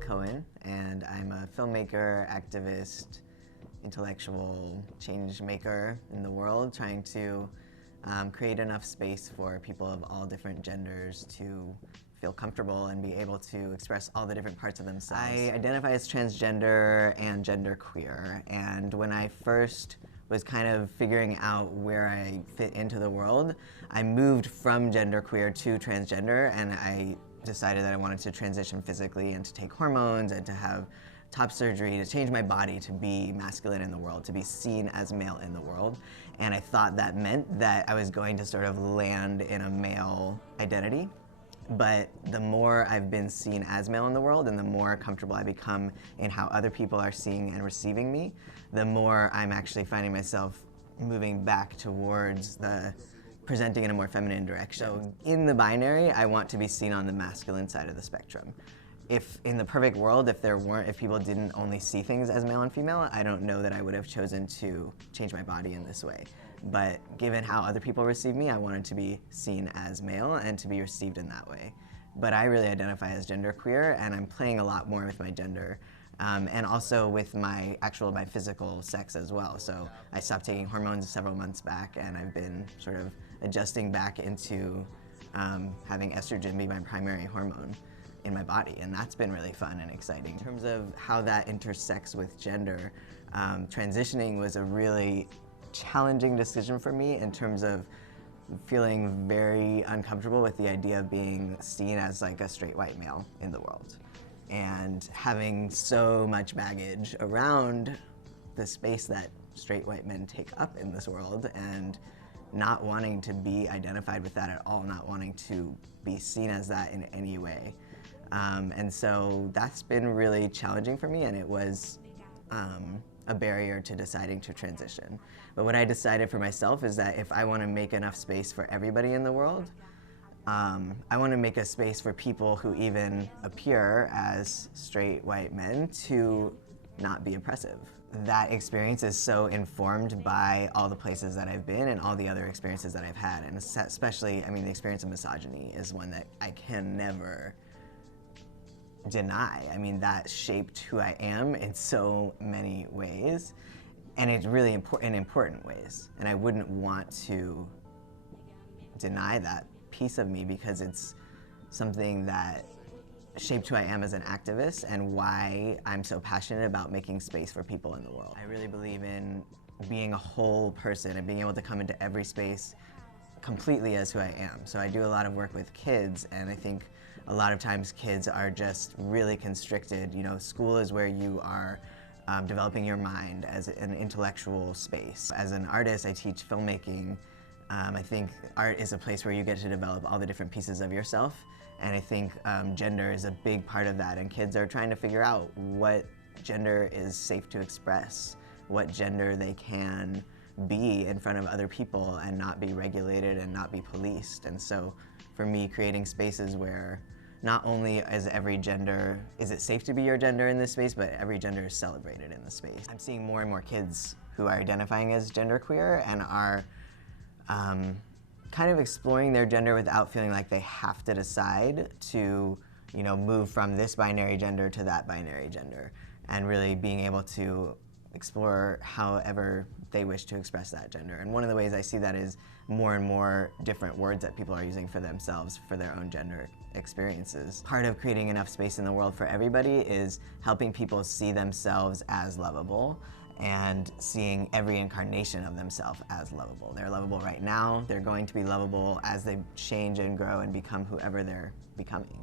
Kalil Cohen, and I'm a filmmaker, activist, intellectual change maker in the world, trying to create enough space for people of all different genders to feel comfortable and be able to express all the different parts of themselves. I identify as transgender and genderqueer, and when I first was kind of figuring out where I fit into the world, I moved from genderqueer to transgender, and I decided that I wanted to transition physically and to take hormones and to have top surgery to change my body to be masculine in the world, to be seen as male in the world. And I thought that meant that I was going to sort of land in a male identity. But the more I've been seen as male in the world and the more comfortable I become in how other people are seeing and receiving me, the more I'm actually finding myself moving back towards the presenting in a more feminine direction. So in the binary, I want to be seen on the masculine side of the spectrum. If in the perfect world, if people didn't only see things as male and female, I don't know that I would have chosen to change my body in this way. But given how other people receive me, I wanted to be seen as male and to be received in that way. But I really identify as genderqueer, and I'm playing a lot more with my gender. And also with my physical sex as well. So I stopped taking hormones several months back, and I've been sort of adjusting back into having estrogen be my primary hormone in my body, and that's been really fun and exciting. In terms of how that intersects with gender, transitioning was a really challenging decision for me in terms of feeling very uncomfortable with the idea of being seen as like a straight white male in the world, and having so much baggage around the space that straight white men take up in this world, and not wanting to be identified with that at all, not wanting to be seen as that in any way. And so that's been really challenging for me, and it was a barrier to deciding to transition. But what I decided for myself is that if I want to make enough space for everybody in the world, I want to make a space for people who even appear as straight white men to not be oppressive. That experience is so informed by all the places that I've been and all the other experiences that I've had, and especially, I mean, the experience of misogyny is one that I can never deny. I mean, that shaped who I am in so many ways, and it's really in important ways. And I wouldn't want to deny that piece of me because it's something that shaped who I am as an activist and why I'm so passionate about making space for people in the world. I really believe in being a whole person and being able to come into every space completely as who I am. So I do a lot of work with kids, and I think a lot of times kids are just really constricted. You know, school is where you are developing your mind as an intellectual space. As an artist, I teach filmmaking. I think art is a place where you get to develop all the different pieces of yourself, and I think gender is a big part of that, and kids are trying to figure out what gender is safe to express, what gender they can be in front of other people and not be regulated and not be policed. And so for me, creating spaces where not only is every gender, is it safe to be your gender in this space, but every gender is celebrated in the space. I'm seeing more and more kids who are identifying as genderqueer and are kind of exploring their gender without feeling like they have to decide to, you know, move from this binary gender to that binary gender, and really being able to explore however they wish to express that gender. And one of the ways I see that is more and more different words that people are using for themselves for their own gender experiences. Part of creating enough space in the world for everybody is helping people see themselves as lovable and seeing every incarnation of themselves as lovable. They're lovable right now, they're going to be lovable as they change and grow and become whoever they're becoming.